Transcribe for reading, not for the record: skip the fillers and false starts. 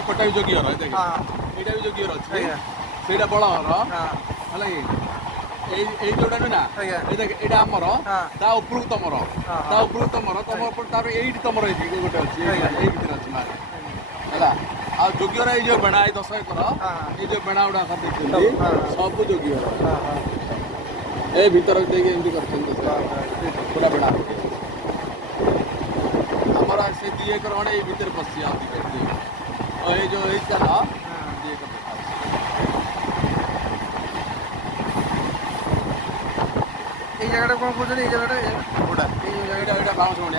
ଏଇ ପଟା ବି ଯୋଗୀ ଘର ଦେଖ ଏଇଟା ବି ଯୋଗୀ ଘର ଅଛି ସେଇଟା ବଳ ଘର ହେଲା କି ଏଇ ଯୋଉଟା ନୁହେଁ ନା ଏଇ ଦେଖ ଏଇଟା ଆମର ତା ଉପରକୁ ତମର ତା ଉପରକୁ ତମର ତମ ଉପରେ ତାପରେ ଏଇଠି ତମର ଏଇଠି ଗୋଟେ ଅଛି ଏଇ ଭିତରେ ଅଛି ମା ହେଲା ଆଉ ଯୋଗୀ ଘର ଏଇ ଯୋଉ ବେଣା ଏଇ 10 ଏକର ଏଇ ଯୋଉ ବେଣା ଗୁଡା କରିଛନ୍ତି ସବୁ ଯୋଗୀ ଘର ଏ ଭିତରକୁ ଦେଇକି ଏମିତି କରିଛନ୍ତି ପୁରା ବେଣା ଆମର ସେ 2 ଏକର ଖଣ୍ଡେ ଏଇ ଭିତରେ ପଶି ଆଉ ଏଇ ଯୋଉ ଏଇ ଚାଲ 2 ଏକର এই জায়গাটা কোন কইছেন এই জায়গাটা ଏଇଟା ବାଉଁଶ